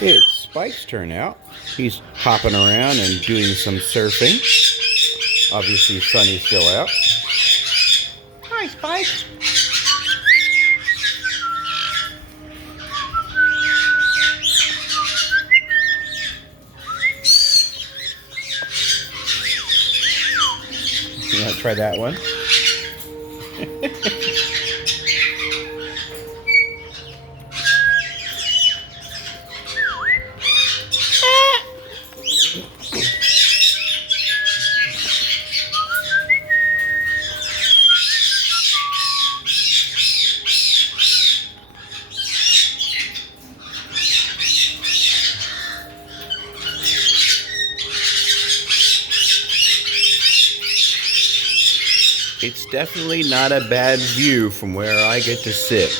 It's Spike's turn out. He's hopping around and doing some surfing. Obviously, Sunny's still out. Hi, Spike. You want to try that one? It's definitely not a bad view from where I get to sit.